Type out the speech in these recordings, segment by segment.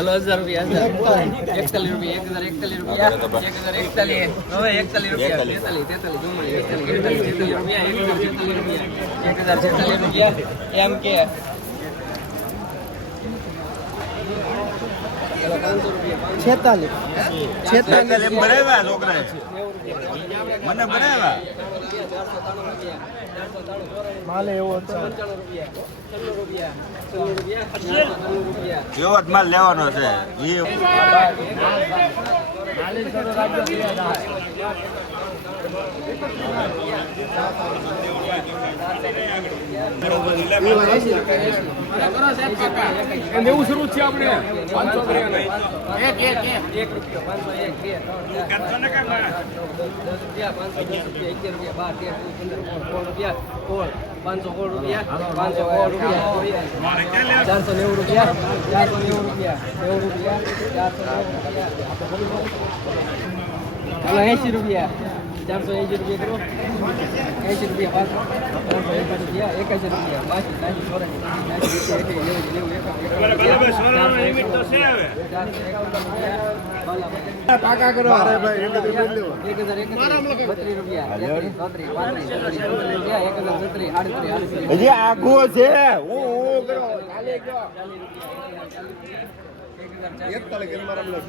Hello હજાર રૂપિયા હજાર. એકતાલીસ રૂપિયા એક હજાર એકતાલીસ રૂપિયા. એક હજાર એકતાલીસ. હવે એકતાલીસ રૂપિયા. તેતાલીસ તેતાલીસ ચુમ્માલીસ એકતાલીસ એકતાલીસ તેતાલીસ રૂપિયા એક હજાર તેતાલીસ રૂપિયા. એક હજાર તેતાલીસ રૂપિયા. એમ કે. છેતાલીસ. છેતાલીસ. મને બનાવ્યા માલે એવો હતો. એવો જ માલ લેવાનો છે? નેવું શરૂ છે આપણે પાંચસો એક એક એક. રૂપિયો પાંચસો એક બે દસ રૂપિયા પાંચસો દસ રૂપિયા અગિયાર રૂપિયા બાર તેર રૂપિયા સોળ. પાંચસો કોડ રૂપિયા પાંચસો રૂપિયા. ચારસો નેવું રૂપિયા ચારસો નેવું રૂપિયા નેવું રૂપિયા ચારસો નેવું રૂપિયા. એસી એંશી રૂપિયા. ચારસો એંશી રૂપિયા કરો. એંશી રૂપિયા પાંચસો ત્રણસો એંશી રૂપિયા એકાસી રૂપિયા. બાસી ત્રાસી ચોરાસી એકાસી ચારસો રૂપિયા પાકા કરો. એક હજાર એક હજાર એકતાલીસ કરી મારા બ્લોક.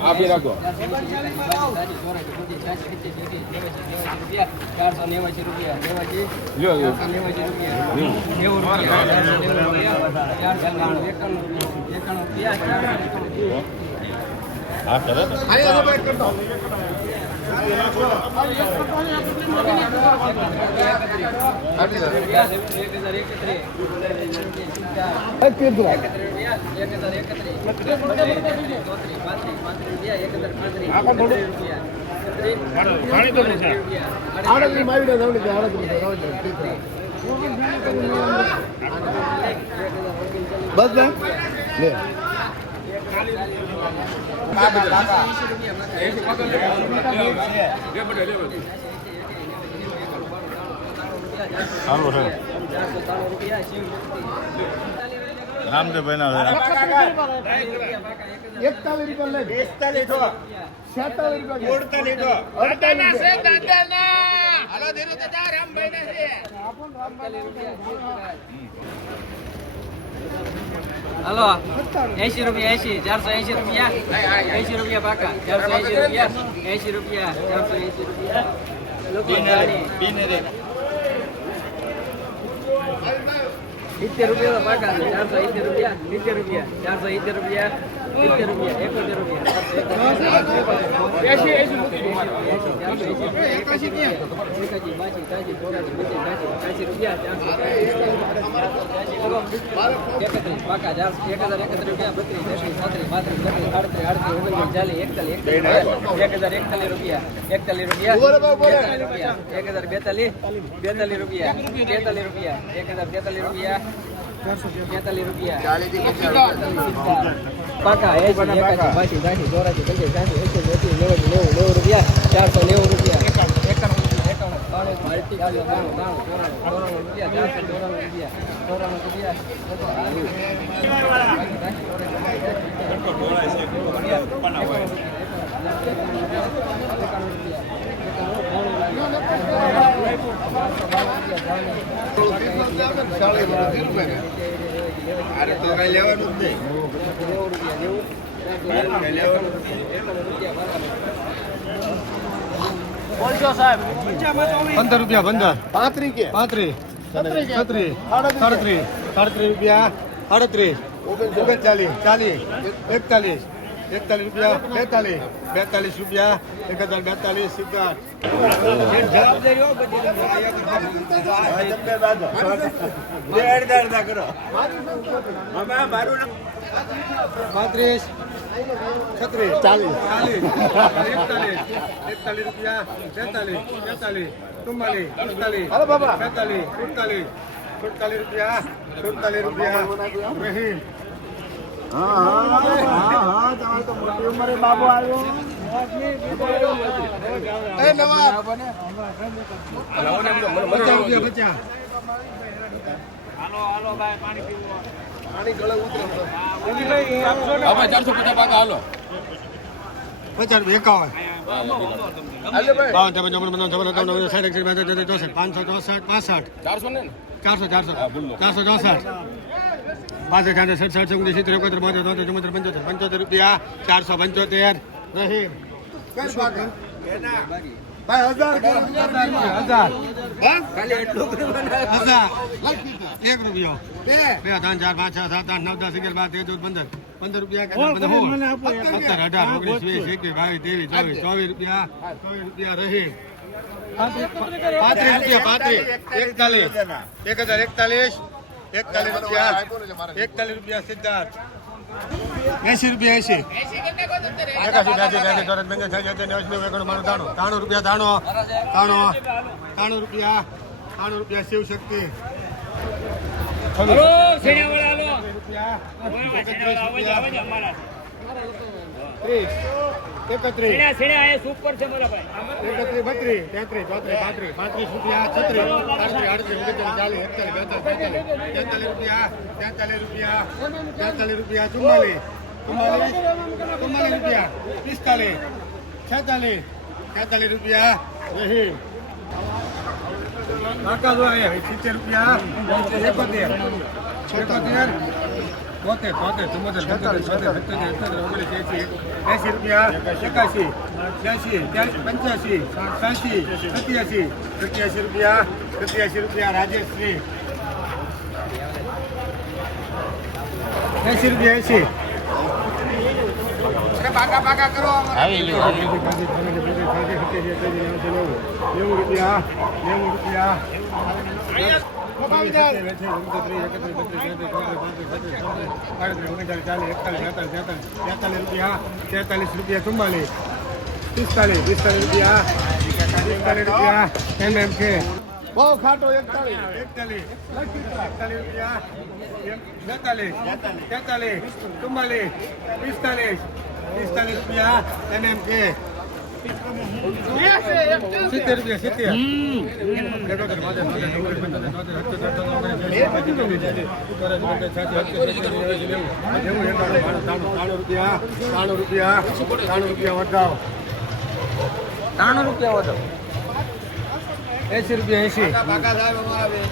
આપી રાખો ચારસો નેવાસી રૂપિયા નેવાસી રૂપિયા નેવું રૂપિયા નેવું રૂપિયા ચારસો એકાણું એકાણું રૂપિયા એકાણું રૂપિયા ચારસો એકાણું રૂપિયા હા કરે તો. અહીંયા નો બાઈક કરતો. એક કીધું. આડત્રીસમાં આવી રહ્યા છે, આડત્રીસ, આડત્રીસ, આડત્રીસ. બસ સારું છે રામદેવભાઈ ના. એકતાલીસ રૂપિયા લે પિસ્તાલીસ છેતાલીસ રૂપિયા અડતાલીસ તો અડતાલીસ હલો એસી રૂપિયા એસી ચારસો એસી રૂપિયા. એસી રૂપિયા પાકા. ચારસો એસી રૂપિયા. એસી રૂપિયા. ચારસો એસી રૂપિયા. સિત્તેર રૂપિયા પાકા ચારસો સિત્તેર રૂપિયા. સિત્તેર રૂપિયા. ચારસો એસી એસી રૂપિયા. એક હજાર હજાર એકતાલીસ રૂપિયા બેતાલીસ રૂપિયા એક હજાર બેતાલીસ બેતાલીસ રૂપિયા તેતાલીસ રૂપિયા પાકા એસી એકાસી બાસી ત્રાસી ચોરાસી પંચાસી ત્રાસી એકસી એસી નેવું નેવું નેવું રૂપિયા ચારસો નેવું રૂપિયા રૂપિયા. તો કઈ લેવાનું જ નહીં. પંદર રૂપિયા પંદર પાંત્રીસ કે? પાંત્રીસ. છત્રીસ. સાડત્રીસ. સાડત્રીસ. રૂપિયા. સાડત્રીસ. ઓગણચાલીસ. ચાલીસ. એકતાલીસ. એકતાલીસ રૂપિયા બેતાલીસ. બેતાલીસ રૂપિયા એક હજાર બેતાલીસ નામ પાંત્રીસ છત્રીસ. ચાલીસ. ચાલીસ એકતાલીસ. એકતાલીસ રૂપિયા બેતાલીસ બેતાલીસ. ચુમ્માલીસ પિસ્તાલીસ બેતાલીસ સુડતાલીસ. સુડતાલીસ રૂપિયા સુડતાલીસ રૂપિયા. રહીમ. ચારસો પચાસ પાકા હાલો પચાસ એકાવન તેત્રીસ ચોસઠ. પાસઠ ચારસો ચારસો ચારસો ચારસો ચોસઠ. પાસઠ છાસઠ સડસઠ ઓગણીસ સિત્તેર એકોતેર બોતેર ચોતેર ચુમ્મોતેર પંચોતેર પંચોતેર રૂપિયા ચારસો પંચોતેર. હજાર એક રૂપિયો. બે. ત્રણ ચાર પાંચ છ સાત આઠ નવ દસ અગિયાર બાર તેર ચૌદ પંદર. પંદર રૂપિયા સત્તર અઢાર ઓગણીસ વીસ એકવીસ બાવીસ ત્રેવીસ ચોવીસ ચોવીસ રૂપિયા. ચોવીસ રૂપિયા રહી પાંત્રીસ રૂપિયા પાંત્રીસ એકતાલીસ એક હજાર એકતાલીસ. એકતાલીસ રૂપિયા. એકતાલીસ રૂપિયા સિદ્ધાર્થ. એસી રૂપિયા એસી એકાસી ચોરાસી નેવું નેવું ત્રાણું રૂપિયા ત્રાણું ત્રાણું ત્રાણું રૂપિયા. ત્રાણું રૂપિયા શિવ શક્તિ. એકત્રીસ રૂપિયા. ત્રીસ એકત્રીસ. એકત્રીસ બત્રીસ તેત્રીસ ચોત્રીસ પાંત્રીસ. પાંત્રીસ રૂપિયા છત્રીસ. આડત્રીસ આડત્રીસ ઓગણચાલીસ ચાલીસ એકતાલીસ રૂપિયા તેતાલીસ રૂપિયા તેતાલીસ રૂપિયા ચુમ્માલીસ. ચુમ્માલીસ ચુમ્માલીસ રૂપિયા પિસ્તાલીસ છેતાલીસ છેતાલીસ રૂપિયા રહી કાકા જો અહીંયા સિત્તેર રૂપિયા એકોતેર એકોતેર બોતેર તોતેર ચુમ્મોતેર પંચોતેર છોતેર સત્તોતેર અઠ્યોતેર ઓગણીસ એસી એસી રૂપિયા એકાસી ત્યાસી પંચ્યાસી સાસી સત્યાસી સત્યાસી રૂપિયા સત્યાસી રૂપિયા રાજેશ્રી એસી રૂપિયા એસી નેવું રૂપિયા નેવું રૂપિયા તેતાલીસ રૂપિયા ચુમ્માલીસ પિસ્તાલીસ પિસ્તાલીસ રૂપિયા પિસ્તાલીસ રૂપિયા એમ એમ છે બહુ ખાટો એકતાલીસ એકતાલીસ એકતાલીસ રૂપિયા બેતાલીસ તેતાલીસ ચુમ્માલીસ પિસ્તાલીસ પિસ્તાલીસ રૂપિયા એમ એમ કે સિત્તેર રૂપિયા સિત્તેર. ત્રાણું, રૂપિયા ત્રાણું રૂપિયા ત્રાણું રૂપિયા વટાવ. ત્રાણું રૂપિયા વધો એસી રૂપિયા એસી.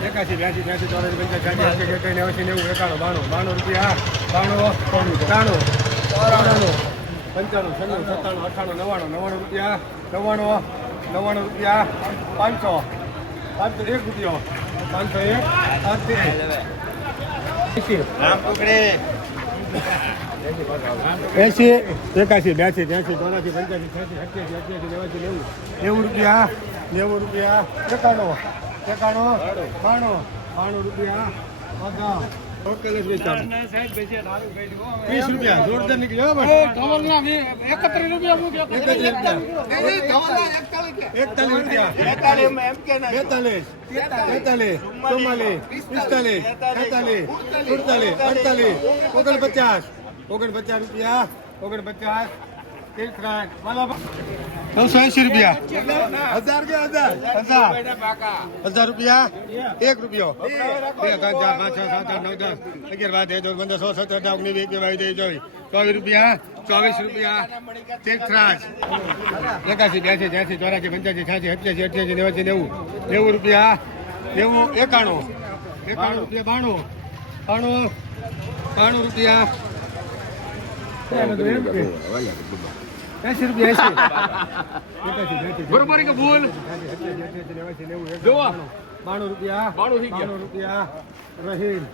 એકાસી બ્યાસી ત્યાસી ચોરાસી પંચાસી નેવું એકાણું બાણું. બાણું રૂપિયા. બાણું ત્રાણું ત્રાણું પંચાણું, છન્નું, સત્તાણું, અઠાણું, નવ્વાણું નવ્વાણું રૂપિયા, નવ્વાણું નવ્વાણું રૂપિયા, પાંચસો. પાંચસો એક રૂપિયો. પાંચસો એક એસી એકાસી બ્યાસી ત્યાંસી ચોરાસી પંચ્યાસી, છ્યાસી અઠ્યાસી અઠ્યાસી નેવાસી નેવું. નેવું રૂપિયા નેવું રૂપિયા, એકાણું એકાણું, બાણું બાણું રૂપિયા બધા ત્રીસ રૂપિયા જોરદાર નીકળ્યો એકત્રીસ રૂપિયા એકતાલીસ રૂપિયા. બેતાલીસ તેતાલીસ ચુમ્માલીસ. પિસ્તાલીસ. છેતાલીસ સુડતાલીસ. અડતાલીસ. ઓગણપચાસ. ઓગણપચાસ રૂપિયા. ઓગણપચાસ. એસી રૂપિયા. હજાર કે હજાર? હજાર. હજાર રૂપિયા? એક રૂપિયો. બે ત્રણ ચાર પાંચ છ સાત આઠ નવ દસ. અગિયાર બાર તેર પંદર સોળ સત્તર અઢાર ઓગણીસ એકવીસ બાવીસ ચોવીસ. ચોવીસ રૂપિયા ચોવીસ રૂપિયા. તેત્રાસ એકાસી બ્યાસી ત્યાસી ચોરાસી પંચ્યાસી છ્યાસી અઠ્યાસી અઠ્યાસી નેવાસી નેવું. નેવું રૂપિયા. નેવું એકાણું. એકાણું રૂપિયા બાણું. બાણું બાણું રૂપિયા. એસી રૂપિયા બરોબર કે ભૂલ. જુઓ. બાણું. રૂપિયા. બાણું થઈ ગયા. બાણું રૂપિયા. રહીમ